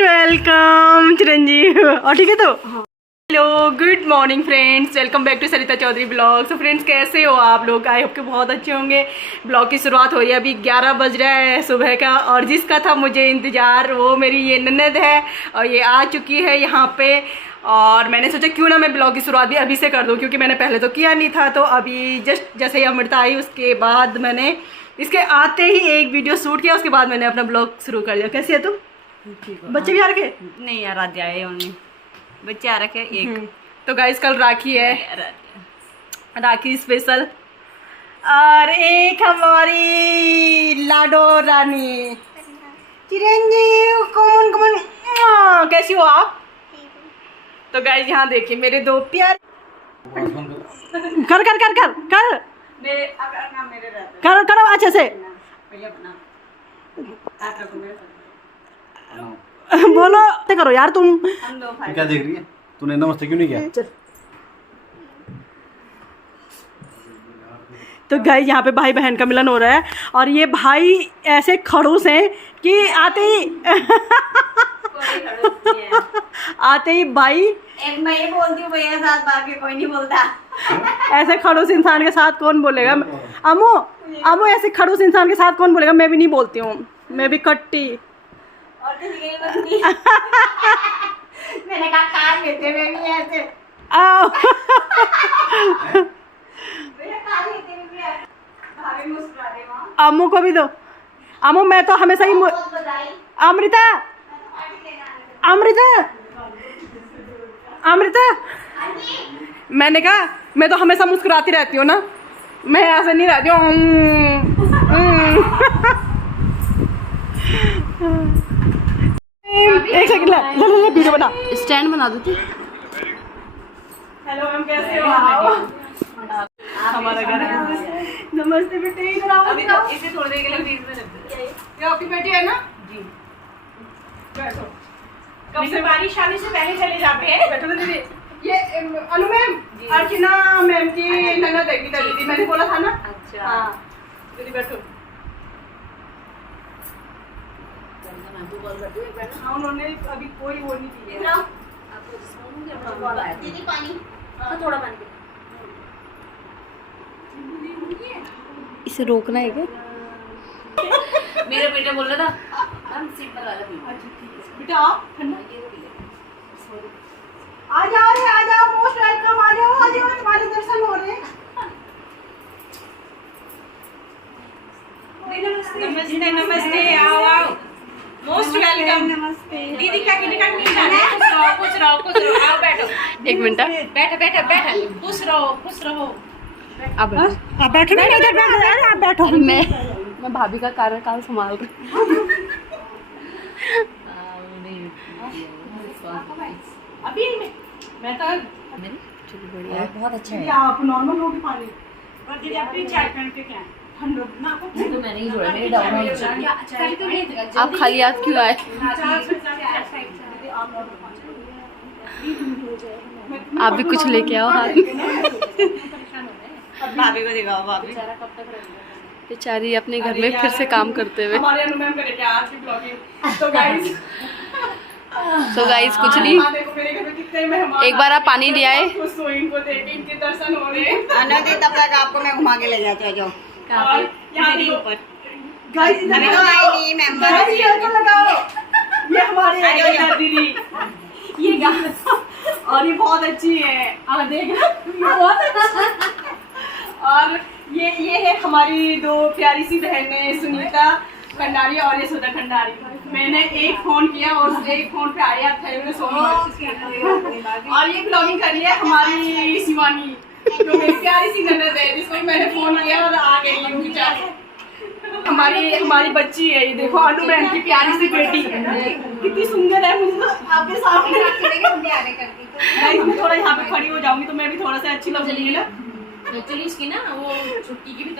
Most welcome चिरंजीव। और ठीक है तो hello good morning friends, welcome back to Sarita Chaudhary blog. तो फ्रेंड्स कैसे हो आप लोग? आई होप के बहुत अच्छे होंगे। ब्लॉग की शुरुआत हो रही है, अभी 11 बज रहा है सुबह का। और जिसका था मुझे इंतज़ार वो मेरी ये ननद है और ये आ चुकी है यहाँ पे। और मैंने सोचा क्यों ना मैं ब्लॉग की शुरुआत भी अभी से कर दूँ, क्योंकि मैंने पहले तो किया नहीं था। तो अभी जस्ट जैसे ही अमृता आई उसके बाद मैंने इसके आते ही एक वीडियो शूट किया, उसके बाद मैंने अपना ब्लॉग शुरू कर दिया। कैसी है तू? बच्चे भी आ रखे? नहीं यार, आज आए होंगे बच्चे आ रखे एक। तो गाइस कल राखी है, राखी स्पेशल। और एक हमारी लाडो रानी चिरंजीव, कमन कमन, कैसी हो आप? तो गाइस यहाँ देखिए मेरे दो प्यार। कर कर कर कर कर मेरे रहते कर करो अच्छे से बोलो तो करो यार तुम। क्या देख रही है? तूने नमस्ते क्यों नहीं किया? चल। तो गाइस यहाँ पे भाई बहन का मिलन हो रहा है और ये भाई ऐसे खड़ूस हैं कि आते ही आते ही भाई एक मैं ये बोलती हूँ भैया साथ, बाकी कोई नहीं बोलता। ऐसे खड़ूस इंसान के साथ कौन बोलेगा? अमू अमू ऐसे खड़ूस इंसान के साथ कौन बोलेगा? मैं भी नहीं बोलती हूँ, मैं भी कट्टी। और किसी के लिए बोलती। मैंने कहा कार लेते मैं भी ऐसे आओ। भैया कार लेते मैं भी ऐसे भाभी मुस्कुरा रहे वहाँ। अम्मू को भी दो। अम्मू मैं तो हमेशा ही बहुत बधाई। अमृता अमृता अमृता मैंने कहा मैं तो हमेशा मुस्कुराती रहती हूँ ना, मैं ऐसे नहीं रहती हूँ। एक सेकंड ले वीडियो बना, स्टैंड बना देती। हेलो मैम, कैसे हो आप? हमारा घर है। नमस्ते बेटे, इधर आओ। अभी तो इसे थोड़ी देर के लिए बीच में रख दे। ये आपकी बेटी है ना? जी। बैठो। कब से बारिश आने से पहले चले जाते हैं? बैठो ना दीदी। ये अनु मैम अर्चना मैम की ननद है दीदी, मैंने बोला था ना। अच्छा हाँ दीदी बैठो। हाँ उन्होंने अभी कोई वो नहीं की है। दीदी पानी, थोड़ा पानी। इसे रोकना है क्या? मेरे बेटे बोल रहा था हम सिंपल वाला पी। बेटा आप ठंडा आ जाओ रे, आ जाओ, मोस्ट वेलकम, आ जाओ तुम्हारे दर्शन हो रहे हैं। नमस्ते नमस्ते, आओ आओ, मोस्ट वेलकम। नमस्ते दीदी का कितने नहीं जाना। खुश रहो, आओ बैठो। एक मिनट बैठो खुश रहो। आप बैठो ना, इधर बैठो। अरे आप बैठो। मैं भाभी का कार्यकाल संभाल रही। अभी मैं तो बढ़िया, बहुत अच्छा है। आप नॉर्मल लोगे पानी और दीदी अपनी चाय पहन के क्या ठंडा ना आपको? तो मैंने ही जोड़ा, मेरे डाउन हो। आप खाली हाथ क्यों आए? आप भी कुछ लेके आओ हाथ में। भाभी को दिखाओ, भाभी बेचारी अपने घर में फिर से काम करते हुए। हमारे अनु मैम करेंगे आज की ब्लॉगिंग। तो गाइस कुछ नहीं, एक बार आप पानी ले आए। इनको देख इनके दर्शन हो रहे हैं। अनदी तब तक आपको मैं घुमा के ले जाती हूँ। जो यहाँ ऊपर गाइस अभी तो आई नहीं मेंबर। ये हमारे दीदी, ये और ये बहुत अच्छी है। और देख बहुत और ये है हमारी दो प्यारी सी बहनें, सुनीता खंडारी और ये सुधा खंडारी। मैंने एक फोन किया और एक फोन पे आया थे उन्हें सोनी। और ये ब्लॉगिंग कर रही है हमारी शिवानी, जो मेरी प्यारी सी ननद है, जिसको मैंने फोन किया और आ गई वो बेचारी। हमारी बच्ची है, ये देखो अनु मैम की प्यारी सी बेटी, कितनी सुंदर है। मुझे तो आपके सामने मैं थोड़ा यहाँ पे खड़ी हो जाऊंगी तो मैं भी थोड़ा सा अच्छी लगूंगी ना। एक्चुअली इसकी ना वो छुट्टी की भी,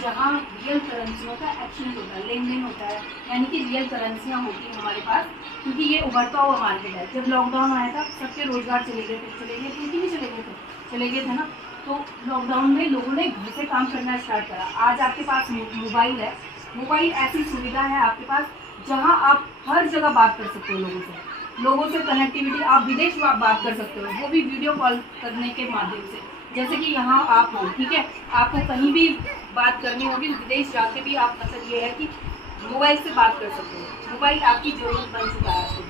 जहाँ रियल करेंसियों का एक्सचेंज होता है, लेन देन होता है, यानी कि रियल करेंसियाँ होती हैं हमारे पास, क्योंकि ये उभरता हुआ मार्केट है। जब लॉकडाउन आया था सबके रोजगार चले गए क्योंकि नहीं चले गए थे ना। तो लॉकडाउन में लोगों ने घर से काम करना स्टार्ट करा। आज आपके पास मोबाइल है, मोबाइल ऐसी सुविधा है आपके पास जहाँ आप हर जगह बात कर सकते हो लोगों से कनेक्टिविटी, आप विदेश में बात कर सकते हो, वो भी वीडियो कॉल करने के माध्यम से। जैसे कि यहाँ आप हो, ठीक है, आपको कहीं भी बात करनी होगी विदेश जाके भी आप, मतलब ये है कि मोबाइल से बात कर सकते हो। मोबाइल आपकी ज़रूरत बन चुका है आपको,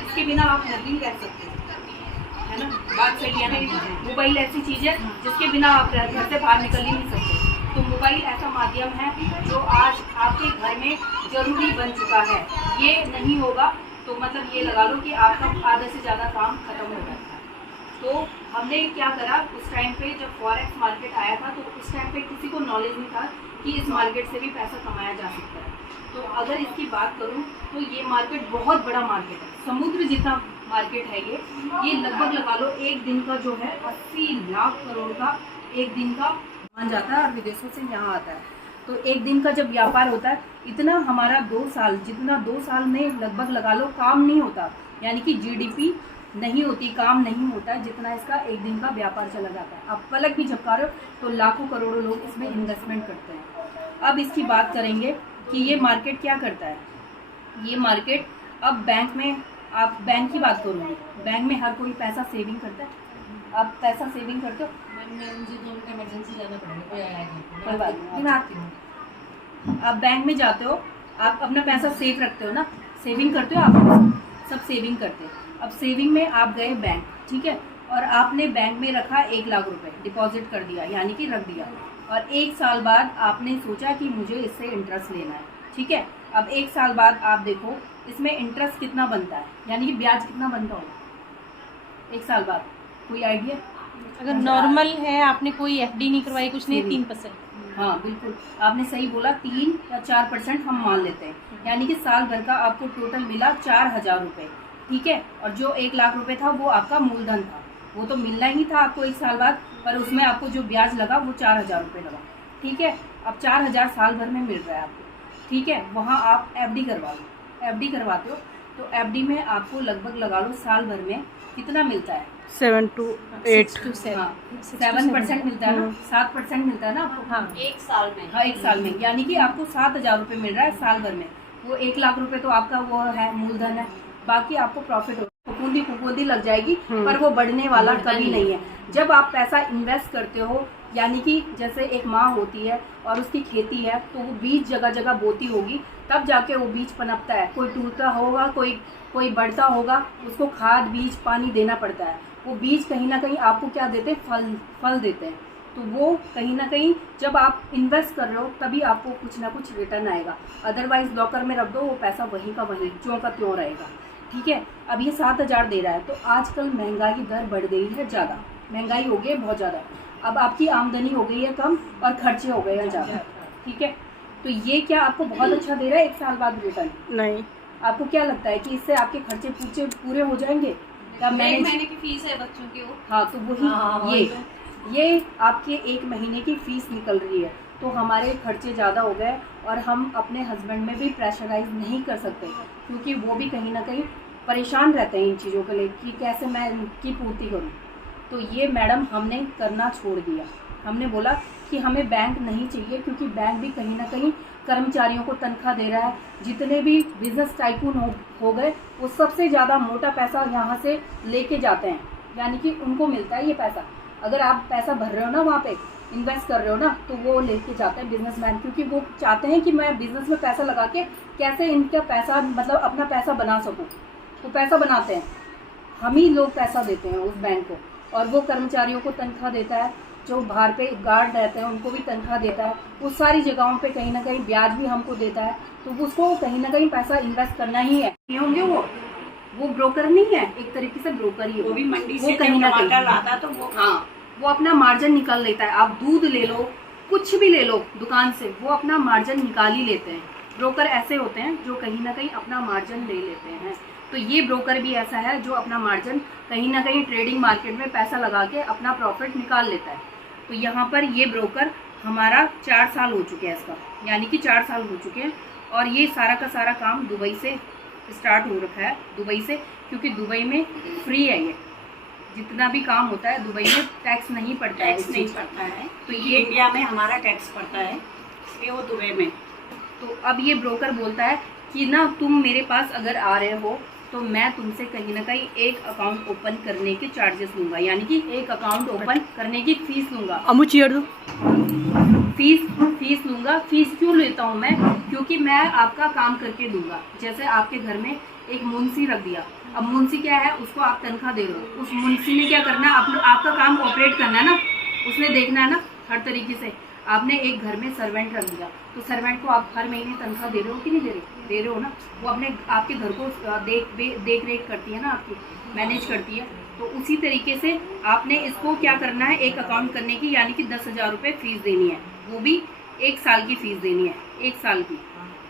इसके बिना आप नहीं रह सकते, है ना, बात सही है ना। मोबाइल ऐसी चीज़ है जिसके बिना आप घर से बाहर निकल ही नहीं सकते। तो मोबाइल ऐसा माध्यम है जो आज आपके घर में ज़रूरी बन चुका है। ये नहीं होगा तो मतलब ये लगा लो कि आपका आधे से ज़्यादा काम खत्म हो जाता है। तो हमने क्या करा, उस टाइम पे जब फॉरेक्स मार्केट आया था तो उस टाइम पे किसी को नॉलेज नहीं था कि इस मार्केट से भी पैसा कमाया जा सकता है। तो अगर इसकी बात करूं तो ये मार्केट बहुत बड़ा मार्केट है, समुद्र जितना मार्केट है ये लगभग लगा लो एक दिन का जो है 80 लाख करोड़ का एक दिन का मान जाता है और विदेशों से यहाँ आता है। तो एक दिन का जब व्यापार होता है इतना हमारा 2 साल, जितना 2 साल में लगभग लगा लो काम नहीं होता, यानी कि जीडीपी नहीं होती, काम नहीं होता है, जितना इसका एक दिन का व्यापार चला जाता है। आप पलक भी झपका रहे हो तो लाखों करोड़ों लोग इसमें इन्वेस्टमेंट करते हैं। अब इसकी बात करेंगे कि ये मार्केट क्या करता है। ये मार्केट अब बैंक में, आप बैंक की बात करोगे, बैंक में हर कोई पैसा सेविंग करता है। आप पैसा सेविंग करते हो? मुझे 2 मिनट इमरजेंसी जाना पड़ेगा, कोई आया कोई बात नहीं, मैं आती हूँ। आप बैंक में जाते हो, आप अपना पैसा सेव रखते हो ना, सेविंग करते हो, आप सब सेविंग करते हैं। अब सेविंग में आप गए बैंक, ठीक है, और आपने बैंक में रखा 1 लाख रुपए डिपॉजिट कर दिया, यानी कि रख दिया, और 1 साल बाद आपने सोचा कि मुझे इससे इंटरेस्ट लेना है, ठीक है। अब 1 साल बाद आप देखो इसमें इंटरेस्ट कितना बनता है, यानी कि ब्याज कितना बनता होगा 1 साल बाद, कोई आइडिया? अगर नॉर्मल है, आपने कोई एफडी नहीं करवाई, कुछ नहीं, 3%। हाँ बिल्कुल, आपने सही बोला, 3 या 4% हम मान लेते हैं, यानी कि साल भर का आपको टोटल मिला 4000 रुपये, ठीक है। और जो 1 लाख रुपए था वो आपका मूलधन था, वो तो मिलना ही था आपको 1 साल बाद, पर उसमें आपको जो ब्याज लगा वो 4000 रुपये लगा, ठीक है। अब 4000 साल भर में मिल रहा है आपको, ठीक है। वहाँ आप एफडी करवा लो, एफडी करवाते हो तो एफडी में आपको लगभग लगा लो साल भर में कितना मिलता है, 7 to 8 7% मिलता है ना, 7% मिलता है ना आपको, हाँ, 1 साल में। हाँ 1 साल में, यानी कि आपको 7000 रुपये मिल रहा है साल भर में। वो 1 लाख रुपए तो आपका वो है मूलधन है, बाकी आपको प्रॉफिट हो, फुफूंदी लग जाएगी, पर वो बढ़ने वाला कभी नहीं है। जब आप पैसा इन्वेस्ट करते हो, यानी कि जैसे एक माँ होती है और उसकी खेती है तो वो बीज जगह जगह बोती होगी, तब जाके वो बीज पनपता है, कोई टूटता होगा, कोई बढ़ता होगा, उसको खाद बीज पानी देना पड़ता है। वो बीज कहीं ना कहीं आपको क्या देते हैं, फल देते हैं। तो वो कहीं ना कहीं जब आप इन्वेस्ट कर रहे हो तभी आपको कुछ ना कुछ रिटर्न आएगा, अदरवाइज लॉकर में रख दो वो पैसा वहीं का वहीं ज्यों का त्यों रहेगा, ठीक है। अब ये 7000 दे रहा है, तो आजकल महंगाई दर बढ़ गई है ज़्यादा, महंगाई हो गई है बहुत ज़्यादा। अब आपकी आमदनी हो गई है कम और खर्चे हो गए हैं ज़्यादा, ठीक है। तो ये क्या आपको बहुत अच्छा दे रहा है 1 साल बाद रिटर्न? नहीं, आपको क्या लगता है कि इससे आपके खर्चे पूरे हो जाएंगे? क्या एक महीने की फीस है बच्चों की वो। हाँ, तो वही ये आपके 1 महीने की फीस निकल रही है। तो हमारे खर्चे ज़्यादा हो गए और हम अपने हस्बैंड में भी प्रेशराइज नहीं कर सकते, क्योंकि वो भी कहीं ना कहीं परेशान रहते हैं इन चीज़ों के लिए कि कैसे मैं इनकी पूर्ति करूँ। तो ये मैडम हमने करना छोड़ दिया, हमने बोला कि हमें बैंक नहीं चाहिए, क्योंकि बैंक भी कहीं ना कहीं कर्मचारियों को तनख्वाह दे रहा है। जितने भी बिजनेस टाइकून हो गए वो सबसे ज़्यादा मोटा पैसा यहाँ से लेके जाते हैं, यानी कि उनको मिलता है ये पैसा। अगर आप पैसा भर रहे हो ना, वहाँ पे इन्वेस्ट कर रहे हो ना, तो वो लेके जाते हैं बिजनेसमैन, क्योंकि वो चाहते हैं कि मैं बिजनेस में पैसा लगा के कैसे इनका पैसा, मतलब अपना पैसा बना सकूँ। तो पैसा बनाते हैं, हम ही लोग पैसा देते हैं उस बैंक को, और वो कर्मचारियों को तनख्वाह देता है, जो बाहर पे गार्ड रहते हैं उनको भी तनख्वाह देता है, उस सारी जगहों पे कहीं ना कहीं ब्याज भी हमको देता है। तो उसको कहीं ना कहीं पैसा इन्वेस्ट करना ही है। ये होंगे वो ब्रोकर नहीं है, एक तरीके से ब्रोकर ही, वो भी मंडी से कहीं ना कहीं लाता, तो वो हाँ वो अपना मार्जिन निकाल लेता है। आप दूध ले लो, कुछ भी ले लो दुकान से, वो अपना मार्जिन निकाल ही लेते हैं। ब्रोकर ऐसे होते हैं जो कहीं ना कहीं अपना मार्जिन ले लेते हैं। तो ये ब्रोकर भी ऐसा है जो अपना मार्जिन कहीं ना कहीं ट्रेडिंग मार्केट में पैसा लगा के अपना प्रॉफिट निकाल लेता है। तो यहाँ पर ये ब्रोकर हमारा 4 साल हो चुके हैं इसका, यानी कि 4 साल हो चुके हैं, और ये सारा का सारा काम दुबई से स्टार्ट हो रखा है, दुबई से, क्योंकि दुबई में फ्री है ये, जितना भी काम होता है दुबई में टैक्स नहीं पड़ता है, टैक्स नहीं पड़ता है। तो ये इंडिया में हमारा टैक्स पड़ता है, इसलिए वो दुबई में। तो अब ये ब्रोकर बोलता है कि ना तुम मेरे पास अगर आ रहे हो तो मैं तुमसे कहीं ना कहीं एक अकाउंट ओपन करने के चार्जेस लूँगा, यानी कि एक अकाउंट ओपन करने की फ़ीस लूँगा। अमू चेयर दो। फीस लूँगा। फीस क्यों लेता हूँ मैं? क्योंकि मैं आपका काम करके दूंगा। जैसे आपके घर में एक मुंशी रख दिया, अब मुंशी क्या है, उसको आप तनख्वाह दे रहे हो, उस मुंशी ने क्या करना है, आपका काम ऑपरेट करना है ना, उसने देखना है ना हर तरीके से। आपने एक घर में सर्वेंट रख दिया, तो सर्वेंट को आप हर महीने तनख्वाह दे रहे हो कि नहीं दे रहे हो ना। वो अपने आपके घर को देख रेख करती है ना, आपकी मैनेज करती है। तो उसी तरीके से आपने इसको क्या करना है, एक अकाउंट करने की, यानी कि 10,000 रुपये फ़ीस देनी है, वो भी 1 साल की फ़ीस देनी है, 1 साल की,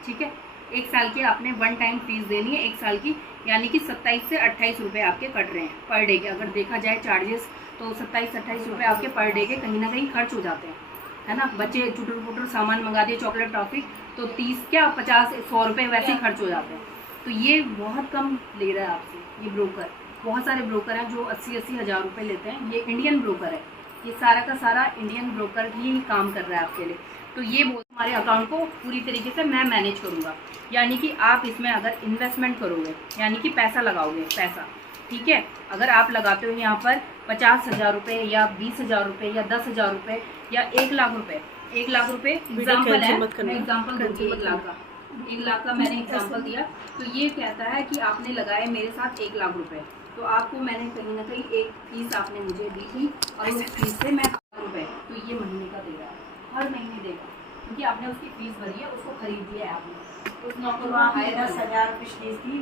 ठीक है। 1 साल की आपने वन टाइम फीस देनी है, 1 साल की, यानी कि 27 से 28 रुपये आपके कट रहे हैं पर डे के। अगर देखा जाए चार्जेस तो 27-28 रुपये आपके पर डे के कहीं ना कहीं खर्च हो जाते हैं, है ना। बच्चे चुटर पुटर सामान मंगा दिए, चॉकलेट टॉफ़ी, तो 30 क्या 50-100 रुपये वैसे ही खर्च हो जाते हैं। तो ये बहुत कम ले रहा है आपसे ये ब्रोकर। बहुत सारे ब्रोकर हैं जो 80-80 हज़ार रुपये लेते हैं। ये इंडियन ब्रोकर है, ये सारा का सारा इंडियन ब्रोकर ही काम कर रहा है आपके लिए। तो ये हमारे अकाउंट को पूरी तरीके से मैं मैनेज करूँगा, यानी कि आप इसमें अगर इन्वेस्टमेंट करोगे, यानी कि पैसा लगाओगे, पैसा, ठीक है। अगर आप लगाते हो यहाँ पर 50,000 रुपये या 20,000 रुपये या 10,000 रुपये या 1 लाख रुपये, 1 लाख रुपये एग्जाम्पल है, मैं एग्जाम्पल दूँगी 1 लाख का, 1 लाख का मैंने एग्जाम्पल दिया। तो ये कहता है कि आपने लगाए मेरे साथ 1 लाख रुपये, तो आपको मैंने कहीं ना कहीं एक फीस आपने मुझे दी थी, और उस फीस से मैं 1 लाख रुपये तो ये महीने का दे रहा है, हर महीने देगा, क्योंकि आपने उसकी फीस भरी है, उसको खरीद दिया है आपने। उस नौकर को 10,000 रुपये फीस थी,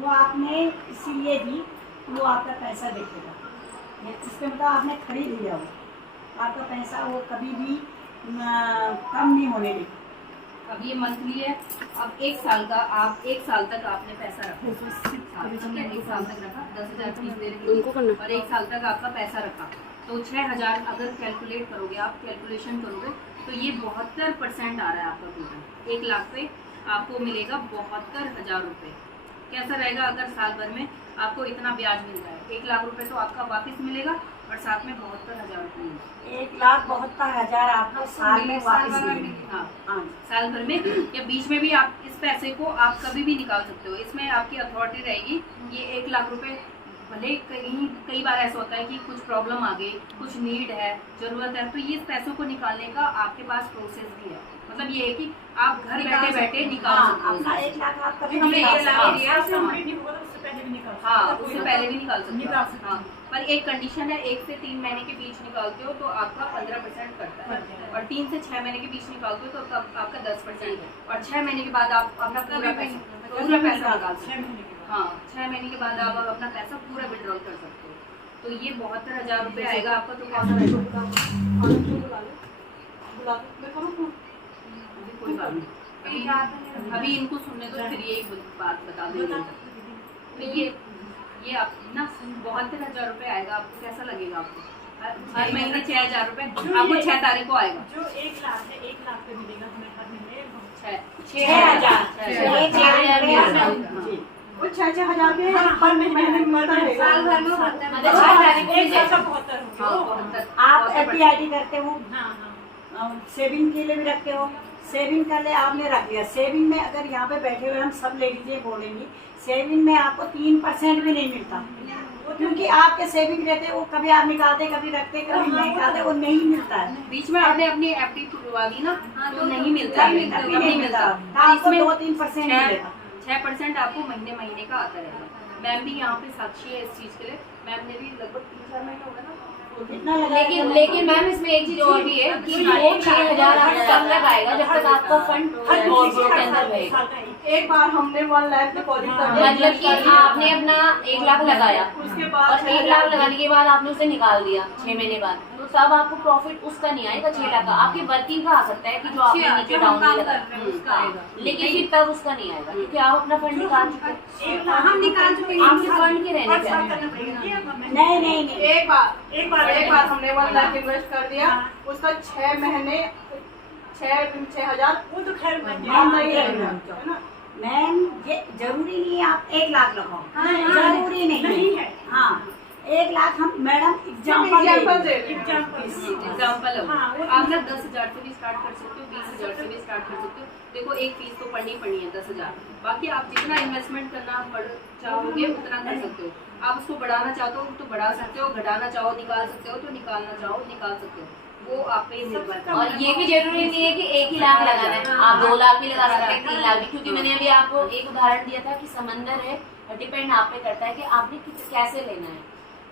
वो आपने इसीलिए दी, वो आपका पैसा देखेगा, इसके मतलब आपने खरीद लिया, वो आपका पैसा वो कभी भी कम नहीं होने देगा। अब ये मंथली है, अब 1 साल का, आप 1 साल तक आपने पैसा रखा, 1 साल तक रखा, 10,000 फीस दे रही थी, और 1 साल तक आपका पैसा रखा, तो 6,000 अगर कैलकुलेट करोगे, आप कैलकुलेशन करोगे तो ये 72% आ रहा है आपका टोटल। 1 लाख पे आपको मिलेगा 72,000 रुपये। कैसा रहेगा अगर साल भर में आपको इतना ब्याज मिल रहा है? 1 लाख रुपये तो आपका वापस मिलेगा और साथ में 72,000 रुपये मिलेगा। 1,72,000 आपको साल में वापस मिलेगा। हाँ, साल भर में, या बीच में भी आप इस पैसे को आप कभी भी निकाल सकते हो, इसमें आपकी अथॉरिटी रहेगी। ये 1 लाख रुपये भले कई बार ऐसा होता है कि कुछ प्रॉब्लम आ गई, कुछ नीड है, ज़रूरत है, तो ये पैसों को निकालने का आपके पास प्रोसेस भी है। मतलब ये है कि आप घर बैठे बैठे निकाल सकते हो। अपना 1 लाख आप कभी हमने 1 लाख दिया, उससे पहले भी निकाल, हाँ, उससे पहले भी निकाल सकते हो, हाँ। पर एक कंडीशन है, 1 से 3 महीने के बीच निकालते हो तो आपका 15% कटता है, और 3 से 6 महीने के बीच निकालते हो तो तब आपका 10% है, और 6 महीने के बाद आप अपना पूरा पैसा निकाल सकते हो। हाँ, 6 महीने के बाद आप अपना पैसा पूरा विड्रॉल कर सकते हो। तो ये 72,000 रुपये आएगा आपका। तो कैसा रहेगा? कोई बात नहीं, अभी इनको सुनने दो, फिर ये बात बता देंगे। तो ये आप ना 72,000 रुपये आएगा आपको। कैसा लगेगा आपको? हर महीने 6,000 रुपये आपको 6 तारीख को आएगा। जो 1 लाख है, 1 लाख पे मिलेगा हमें हर महीने 6,000 वो 6,000 के हर महीने मिलता है, साल भर में होता है, मतलब 6 तारीख को 72 आप FDID करते हो, सेविंग के लिए भी रखते हो, सेविंग कर ले आपने रख लिया। सेविंग में अगर यहाँ पे बैठे हुए हम सब लेडीजें बोलेंगी, सेविंग में आपको 3% भी नहीं मिलता, क्योंकि आपके सेविंग रहते वो कभी आप निकालते, कभी रखते, कभी नहीं निकालते, वो नहीं मिलता है। बीच में आपने अपनी FD खुलवा दी ना, तो नहीं मिलता, नहीं मिलता, आपको 2-3% मिलेगा। 6% आपको महीने का आता रहेगा। मैम भी यहाँ पे साक्षी है इस चीज़ के लिए। मैम ने भी लगभग 3-4 महीने हो गए ना। लेकिन मैम इसमें एक चीज और भी है कि वो 6,000 आपको तब तक आएगा जब तक आपका फंड के अंदर रहेगा। एक बार हमने 1 लाख डिपॉजिट कर दिया, मतलब कि आपने अपना 1 लाख लगाया, उसके बाद और 1 लाख लगाने के बाद आपने उसे निकाल दिया 6 महीने बाद, तो तब आपको प्रॉफिट उसका नहीं आएगा 6 लाख का। आपके वर्किंग का आ सकता है कि जो आपने नीचे डाउन लगा, लेकिन फिर तब उसका नहीं आएगा, क्योंकि आप अपना फंड निकाल चुके हैं। हम निकाल चुके हैं, आपके फंड के रहने पे नहीं, एक बार हमने 1 लाख इन्वेस्ट कर दिया, उसका 6 महीने 6,000 वो तो खैर मैम, ये जरूरी नहीं है आप 1 लाख लगाओ, जरूरी नहीं है। हाँ, 1 लाख हम मैडम एग्जाम्पल दे एग्जाम्पल आप ना 10,000 से भी स्टार्ट कर सकते हो, 20,000 से भी स्टार्ट कर सकते हो। देखो एक फीस तो पढ़नी है 10,000, बाकी आप जितना इन्वेस्टमेंट करना चाहोगे उतना कर सकते हो। आप उसको बढ़ाना चाहते हो तो बढ़ा सकते हो, घटाना चाहो निकाल सकते हो, तो निकालना चाहो निकाल सकते हो, वो आप पे निर्भर करता है। और ये भी जरूरी नहीं है कि 1 ही लाख लगाना है, आप 2 लाख भी लगा सकते हैं, 3 लाख भी, क्योंकि मैंने अभी आपको एक उदाहरण दिया था कि समंदर है, डिपेंड आप पे करता है कि आपने कैसे लेना है,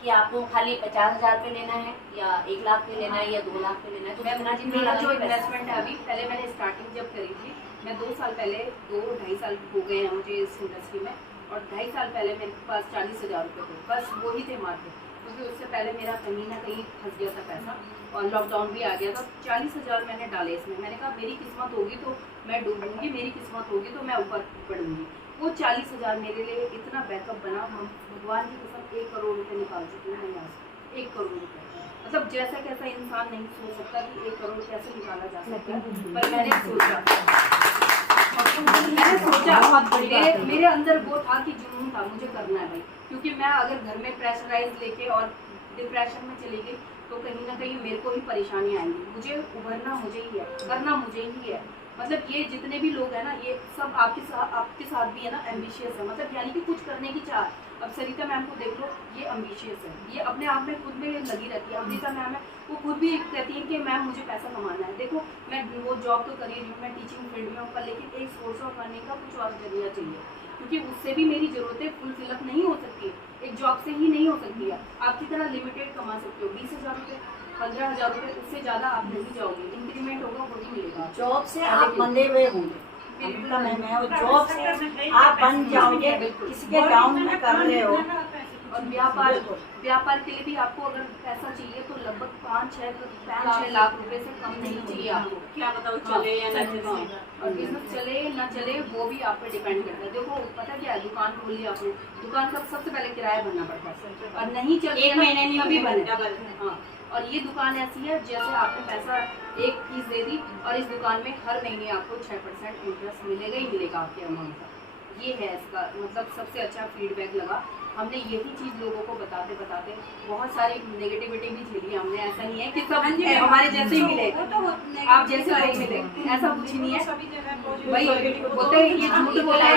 कि आपको खाली 50,000 पे लेना है या 1 लाख पे लेना है या 2 लाख पे लेना है। तो मेरा जो इन्वेस्टमेंट है अभी, पहले मैंने स्टार्टिंग जब करी थी, मैं 2 साल पहले 2-2.5 साल हो गए हैं मुझे इस इंडस्ट्री में, और 2.5 साल पहले मेरे पास 40,000 रुपये थे, बस वो ही थे मार्केट, क्योंकि उससे पहले मेरा कहीं ना कहीं फंस गया था पैसा और लॉकडाउन भी आ गया था। 40,000 मैंने डाले इसमें, मैंने कहा मेरी किस्मत होगी तो मैं डूबूंगी, मेरी किस्मत होगी तो मैं ऊपर बढ़ूंगी। वो 40,000 मेरे लिए इतना बैकअप बना, हम भगवान की कसम 1 करोड़ रुपये निकाल चुके हैं यहाँ से, 1 करोड़ रुपये। मतलब जैसा कैसा इंसान नहीं सोच सकता कि 1 करोड़ कैसे निकाला जा सकता है, पर मैंने सोचा मेरे अंदर वो था कि जुनून था, मुझे करना है भाई, क्योंकि मैं अगर घर में प्रेशराइज लेके और डिप्रेशन में चली गई तो कहीं ना कहीं मेरे को ही परेशानी आएंगी। मुझे उभरना मुझे ही है, करना मुझे ही है। मतलब ये जितने भी लोग हैं ना, ये सब आपके साथ भी है ना, एम्बिशियस है, मतलब यानी कि कुछ करने की चाह। अब सरिता मैम को देख लो, ये एम्बिशियस है, ये अपने आप में खुद में लगी रहती है। अमृता मैम है, वो खुद भी कहती है कि मैम मुझे पैसा कमाना है। देखो मैं वो जॉब तो कर ही रही हूँ, मैं टीचिंग फील्ड में हूँ, पर लेकिन एक सोर्स ऑफ अर्निंग का कुछ और जरिया चाहिए, क्योंकि उससे भी मेरी ज़रूरतें फुलफिलअप नहीं हो सकती है, एक जॉब से ही नहीं हो सकती है। आपकी तरह लिमिटेड कमा सकते हो 20,000 रुपये, 15,000 रुपये, उससे ज़्यादा आप नहीं जाओगे। इंक्रीमेंट होगा वही मिलेगा। जॉब से आप बंधे हुए होंगे, जॉब से आप बन जाओगे, किसी के डाउन में कर रहे हो। और व्यापार के लिए भी आपको अगर पैसा चाहिए तो लगभग 5-6 लाख रुपए से कम नहीं चाहिए आपको। क्या बताओ चले या ना चले, और बिजनेस चले ना चले वो भी आप पे डिपेंड करता है। देखो पता क्या है, दुकान खोली आपने, दुकान का सबसे पहले किराया भरना पड़ता है, और नहीं चलती 1 महीने नहीं कभी बने। हाँ, और ये दुकान ऐसी है जैसे आपने पैसा एक फीस दे दी और इस दुकान में हर महीने आपको 6% इंटरेस्ट मिलेगा ही मिलेगा आपके अमाउंट का। ये है इसका मतलब सबसे अच्छा फीडबैक लगा। हमने यही चीज़ लोगों को बताते बताते बहुत सारी नेगेटिविटी भी झेली हमने। ऐसा नहीं है कि सब हमारे जैसे ही मिले, आप जैसे लोग मिले, ऐसा कुछ नहीं है। वही बोलते हैं ये झूठ बोला है,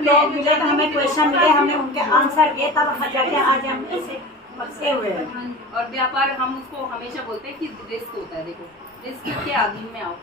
लोग मिले तो हमें क्वेश्चन मिले, हमने उनके आंसर दिए, तब जाके आज हम ऐसे फंसे हुए हैं। और व्यापार हम उसको हमेशा बोलते हैं कि रिस्क होता है। देखो रिस्क के आदमी में आओ।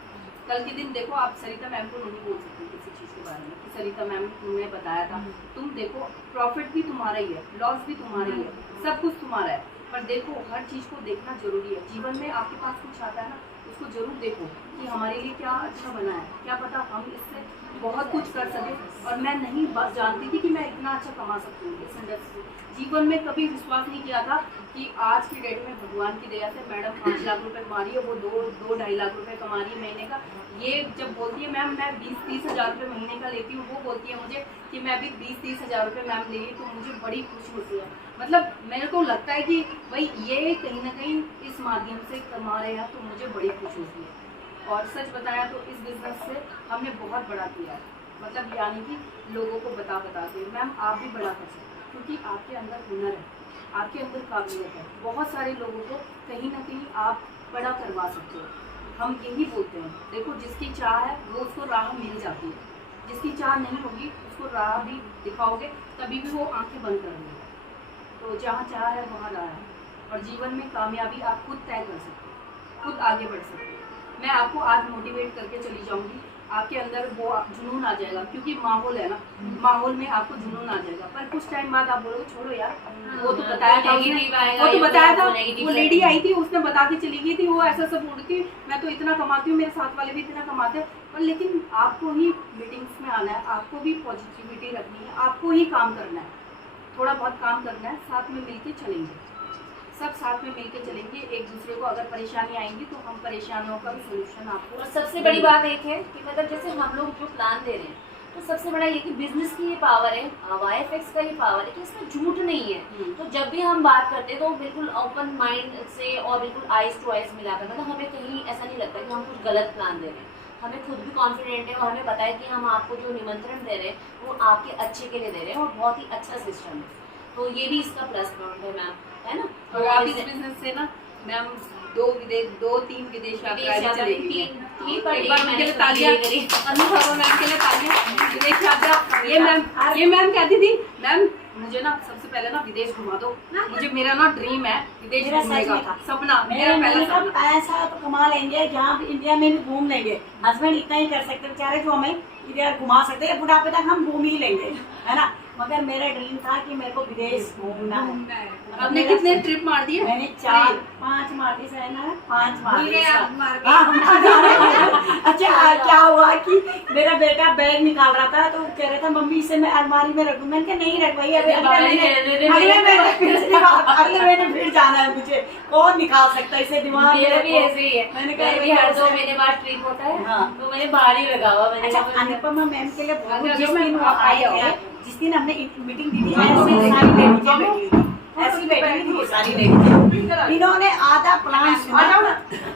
कल के दिन देखो आप सरिता मैम को नहीं बोल सकती किसी चीज़ के बारे में कि सरिता मैम तुमने बताया था। तुम देखो प्रॉफिट भी तुम्हारा ही है, लॉस भी तुम्हारा ही है, सब कुछ तुम्हारा है, पर देखो हर चीज़ को देखना जरूरी है। जीवन में आपके पास कुछ आता है ना, उसको जरूर देखो कि हमारे लिए क्या अच्छा बना है, क्या पता हम इससे बहुत कुछ कर सके। और मैं नहीं जानती थी कि मैं इतना अच्छा कमा सकती हूँ इस इंडस्ट्री से। जीवन में कभी विश्वास नहीं किया था कि आज की डेट में भगवान की दया से मैडम 5 लाख रुपए कमा रही है, वो 2-2.5 लाख रुपए कमा रही है महीने का। ये जब बोलती है मैम मैं 20-30 हज़ार रुपये महीने का लेती हूँ, वो बोलती है मुझे कि मैं भी 20-30 हज़ार रुपये मैम ले रही, तो मुझे बड़ी खुशी होती है। मतलब मेरे को लगता है कि भाई ये कहीं ना कहीं इस माध्यम से कमा रहे हैं, तो मुझे बड़ी खुशी होती है। और सच बताया तो इस बिज़नेस से हमने बहुत बड़ा किया है, मतलब यानी कि लोगों को बता के मैम आप भी बड़ा कर सकते हैं, क्योंकि आपके अंदर हुनर है, आपके अंदर काबिलियत है। बहुत सारे लोगों को कहीं ना कहीं आप बड़ा करवा सकते हो। हम यही बोलते हैं, देखो जिसकी चाह है वो उसको राह मिल जाती है, जिसकी चाह नहीं होगी उसको राह भी दिखाओगे तभी भी वो आंखें बंद कर देगा। तो जहाँ चाह है वहाँ राह है, और जीवन में कामयाबी आप खुद तय कर सकते हो, खुद आगे बढ़ सकते हो। मैं आपको आज मोटिवेट करके चली जाऊंगी, आपके अंदर वो जुनून आ जाएगा, क्योंकि माहौल है ना, माहौल में आपको जुनून आ जाएगा। पर कुछ टाइम बाद आप बोलोगे छोड़ो यार, वो तो बताया था उसने, वो तो बताया था, वो लेडी आई थी उसने बता के चली गई थी, वो ऐसा सब बोल रही थी मैं तो इतना कमाती हूँ, मेरे साथ वाले भी इतना कमाते हैं। पर लेकिन आपको ही मीटिंग्स में आना है, आपको भी पॉजिटिविटी रखनी है, आपको ही काम करना है, थोड़ा बहुत काम करना है, साथ में मिलके चलेंगे, सब साथ में मिलके चलेंगे। एक दूसरे को अगर परेशानी आएंगी तो हम परेशानियों का भी सोल्यूशन आपको। और सबसे बड़ी बात एक है कि मतलब जैसे हम लोग जो प्लान दे रहे हैं, तो सबसे बड़ा ये कि बिजनेस की ये पावर है, YFX का ये पावर है कि इसमें झूठ नहीं है। तो जब भी हम बात करते हैं तो बिल्कुल ओपन माइंड से और बिल्कुल आइज टू आइज मिलाकर, मतलब हमें कहीं ऐसा नहीं लगता कि हम कुछ गलत प्लान दे रहे हैं। हमें खुद भी कॉन्फिडेंट है और हमें पता है कि हम आपको जो निमंत्रण दे रहे हैं वो आपके अच्छे के लिए दे रहे हैं, और बहुत ही अच्छा सिस्टम है। तो ये भी इसका प्लस पॉइंट है मैम, है ना। और आप इस बिजनेस से ना मैम 2-3 विदेश यात्रा चलेगी। तीन पर एक बार उनके लिए मैंने तालियां, करी। अनु शर्मा मैम के लिए तालियां। विदेश यात्रा ये मैम कहती थी, मैम मुझे ना सबसे पहले ना विदेश घुमा दो, मुझे मेरा ना ड्रीम है विदेश मेरा घूमने सच का, में था। सपना मेरा मेरा मैंने पहला कहा सपना। पैसा तो कमा लेंगे, जहाँ भी इंडिया में भी घूम लेंगे। हस्बैंड इतना ही कर सकते बेचारे जो हमें इधर घुमा सकते हैं, बुढ़ापे तक हम घूम ही लेंगे, है ना। मगर मेरा ड्रीम था कि मेरे को विदेश घूमना है। आपने कितने ट्रिप मार दिए? मैंने 4-5 मार दिए, शायद ना 5 मार दिए। मार हाँ, अच्छा क्या हुआ कि मेरा बेटा बैग निकाल रहा था तो कह रहा था मम्मी इसे मैं अलमारी में रखूं। मैंने कहा नहीं रख भाई, अभी अगले महीने फिर जाना है मुझे, कौन निकाल सकता है इसे दिमाग में। मेरा भी ऐसे ही है। मैंने मेरा भी कहा हर 2 महीने बाद ट्रिप होता है, हाँ। तो मैंने बाहर ही लगा हुआ। मैंने अच्छा कहा अनुपमा मैम के लिए बहुत, अच्छा, जिस जो दिन मैं वो आप आए आए थे, हो। जिस दिन हमने मीटिंग दी थी, ऐसी सारी लेडीजें बैठी हुई थी, ऐसी बैठी हुई थी सारी लेडीजें। इन्होंने आधा प्लान सुना,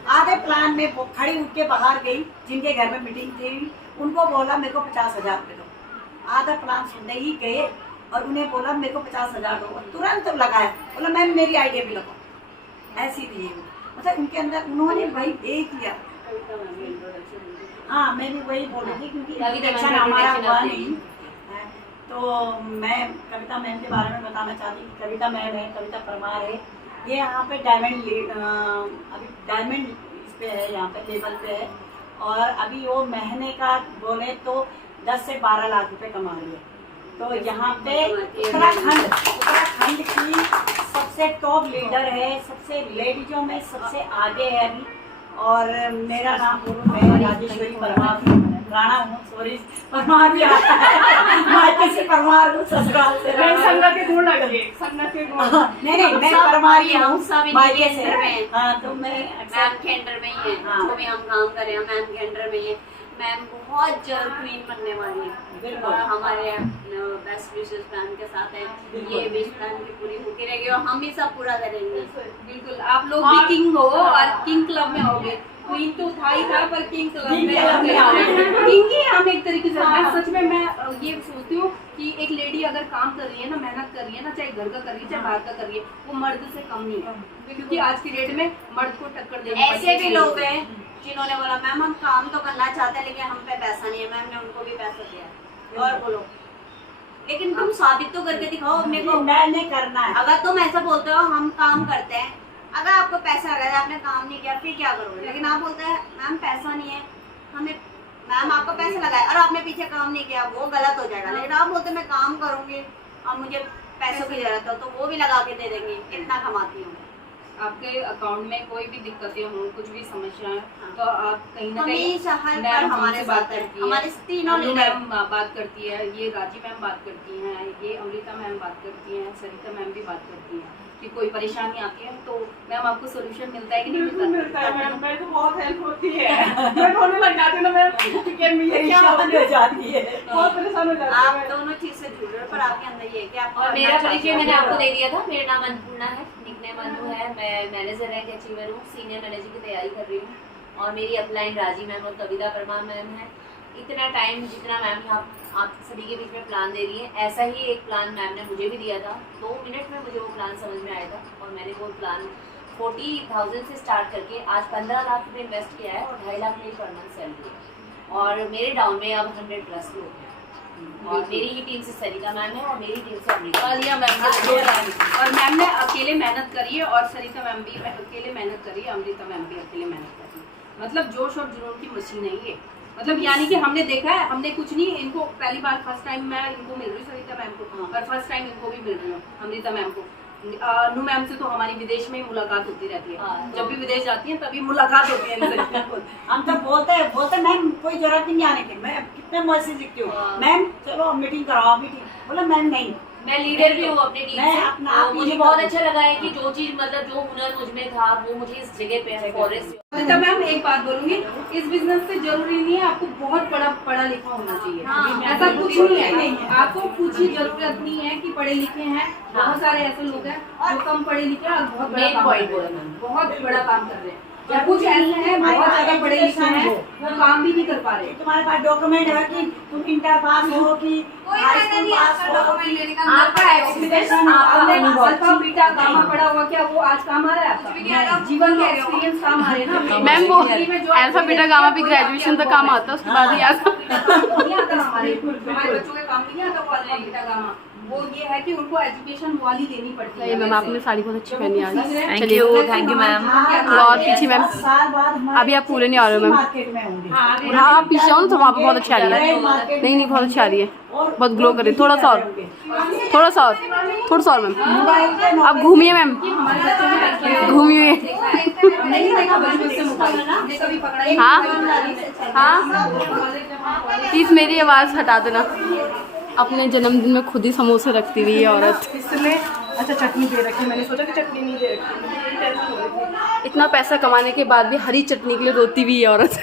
आधे प्लान में वो खड़ी उठ के बाहर गई, जिनके घर में मीटिंग थी, उनको बोला मेरे को 50,000 दे दो। आधा प्लान सुनते ही गए और उन्हें बोला मेरे को 50,000 दो, तुरंत लगाया, बोला मैम मेरी आइडिया भी लगाओ। ऐसी थी वो, मतलब उनके अंदर उन्होंने वही देख लिया। हाँ मैं भी वही बोल रही थी क्योंकि इंट्रोडक्शन हमारा हुआ नहीं, तो मैं कविता मैम के बारे में बताना चाहती हूँ। कविता मैम है, कविता परमार है, ये यहाँ पे अभी डायमंड इस पे है, यहाँ पे लेवल पे है, और अभी वो महीने का बोले तो 10 से 12 लाख रुपए कमा रही है। तो यहाँ पे उत्तराखंड की सबसे टॉप लीडर है, सबसे लेडीजों में सबसे आगे है अभी। और मेरा नाम है राजेश्वरी परमार, राणा हूँ, सॉरी परमार भी आता है, मायके से परमार हूँ, ससुराल से संगत के गुण लगे, संगत के गुण। नहीं मैं परमारी हूँ हम सब मायके इंडियन से। में। हाँ तो मैं मैम के अंडर में ही है, हाँ। जो भी हम काम कर रहे हैं मैम के अंडर में ही है। मैम बहुत जल्द क्वीन बनने वाली है और हमारे बेस्ट विशेस मैम के साथ है। ये विश मैम की पूरी होती रहेगी और हम ही सब पूरा करेंगे। बिल्कुल, आप लोग भी किंग हो और किंग क्लब में होगे। क्वीन तो था ही था, पर किंग क्लब में किंग ही हम एक तरीके से। मैं सच में मैं ये सोचती हूँ कि एक लेडी अगर काम कर रही है ना, मेहनत कर रही है ना, चाहे घर का कर रही है चाहे बाहर का कर रही है, वो मर्द से कम नहीं है, क्योंकि आज की डेट में मर्द को टक्कर देनी पड़ती है। ऐसे भी लोग हैं जिन्होंने बोला मैम हम काम तो करना चाहते हैं लेकिन हम पे पैसा नहीं है। मैम ने उनको भी पैसा दिया और बोलो, लेकिन तुम साबित तो करके दिखाओ मेरे को। मैंने करना है। अगर तुम ऐसा बोलते हो हम काम करते हैं, अगर आपको पैसा आ गया आपने काम नहीं किया फिर क्या करोगे? लेकिन आप बोलते हैं मैम पैसा नहीं है, हमें मैम आपको पैसा लगाया और आपने पीछे काम नहीं किया, वो गलत हो जाएगा। लेकिन आप बोलते मैं काम करूंगी और मुझे पैसों की जरूरत है तो वो भी लगा के दे देंगे, इतना कमाती हूँ। आपके अकाउंट में कोई भी दिक्कतें हों, कुछ भी समस्या है, तो आप कहीं ना कहीं हमेशा हर मैम बार हमसे हमारे बात साथ है, करती है, हमारे तीनों अनु लीडर मैम बात करती है, ये राजी मैम बात करती हैं, ये अमृता मैम बात करती हैं, सरिता मैम भी बात करती हैं कि कोई परेशानी आती है तो मैम आपको सोल्यूशन मिलता है कि नहीं मिलता? मिलता है मैम, मैं तो बहुत हेल्प होती है। मैं रोने लग जाती हूँ ना मैम, क्योंकि मेरी क्या परेशान हो जाती है। बहुत परेशान हो जाती आप है। दोनों चीज से जुड़ रहे हो, पर आपके अंदर ये है कि आप और मेरा परिचय मैंने आपको दे दिया था। मेरा नाम अन्नपूर्णा है, निकनेम अनु है, मैं मैनेजर है, अचीवर हूँ, सीनियर मैनेजर की तैयारी कर रही हूँ और मेरी अपलाइन राजी मैम और कविता परमार मैम है। इतना टाइम जितना मैम आप सभी के बीच में प्लान दे रही है, ऐसा ही एक प्लान मैम ने मुझे भी दिया था। 2 मिनट में मुझे वो प्लान समझ में आया था और मैंने वो प्लान 40,000 से स्टार्ट करके आज 15 लाख रुपये इन्वेस्ट किया है और 2.5 लाख मेरी पर मंथ सैलरी है। और मेरे डाउन में अब 100+ लोग हैं और मेरी ही टीम से सरिता मैम है और मेरी टीम से अमृता। आलिया मैम और मैम ने अकेले मेहनत करी है और सरिता मैम भी अकेले मेहनत करी है, अमृता मैम भी अकेले मेहनत करी है। मतलब जोश और जुनून की मशीन है ये। मतलब यानी कि हमने देखा है, हमने कुछ नहीं, इनको पहली बार फर्स्ट टाइम मैं इनको मिल रही हूँ सरिता मैम को, और फर्स्ट टाइम इनको भी मिल रही हूँ अमृता मैम को। अनु मैम से तो हमारी विदेश में ही मुलाकात होती रहती है, जब भी विदेश जाती है तभी मुलाकात होती है इनसे। हम तो बोलते मैम कोई जरूरत नहीं आने की, मैं कितने मैसेज लिखती हूँ, मैम चलो मीटिंग कराओ मीटिंग, बोला मैम नहीं। मैं लीडर भी हूँ अपनी टीम मैं से, अपना तो आप मुझे ही बहुत करूँ। अच्छा लगा है कि जो चीज मतलब जो हुनर मुझ में था वो मुझे इस जगह पे है फॉरेस्ट। तो मैम एक बात बोलूंगी, इस बिजनेस से जरूरी नहीं है आपको बहुत पढ़ा लिखा होना चाहिए। हाँ, ऐसा कुछ नहीं है, आपको कुछ ही जरूरत नहीं है कि पढ़े लिखे हैं। बहुत सारे ऐसे लोग हैं जो कम पढ़े लिखे और बहुत बड़ा मेन काम पॉइंट कर रहे हैं, बहुत बड़ा काम कर रहे हैं। या कुछ ऐसे हैं बहुत ज्यादा पढ़े लिखे हैं वो काम भी नहीं कर पा रहे। तुम्हारे पास डॉक्यूमेंट है कि तुम इंटर पास हो कि हाई स्कूल पास हो, आपका एक्सपीरियंस आपने अल्फा बीटा गामा पढ़ा हुआ क्या वो आज काम आ रहा है आपका? जीवन का एक्सपीरियंस काम आ रहे हैं ना मैम वो अल्फा बीटा गामा भी ग्रेजुएशन तक काम आता है, उसके बाद ही आता नहीं आता हमारे बच्चों के काम नहीं आता वो अल्फा बीटा गामा। वो ये है कि उनको एजुकेशन वाली देनी पड़ती है। मैम आपने साड़ी बहुत अच्छी पहनी आज। Thank you ma'am. थोड़ा और पीछे मैम, साल बाद हमारे अभी आप पूरे नहीं आ रहे हो मैम। मार्केट में होंगे। हाँ आप पीछे आओ तो वहाँ पे बहुत अच्छी आ रही है। नहीं बहुत अच्छी आ रही है, बहुत ग्लो कर रही है। थोड़ा सा और, थोड़ा सा और मैम। आप घूमिए मैम, घूमिए। हाँ हाँ प्लीज मेरी आवाज़ हटा देना। अपने जन्मदिन में खुद ही समोसे रखती हुई है औरत। इसमें अच्छा चटनी दे रखी, मैंने सोचा कि चटनी नहीं दे रखी। इतना पैसा कमाने के बाद भी हरी चटनी के लिए रोती हुई है औरत।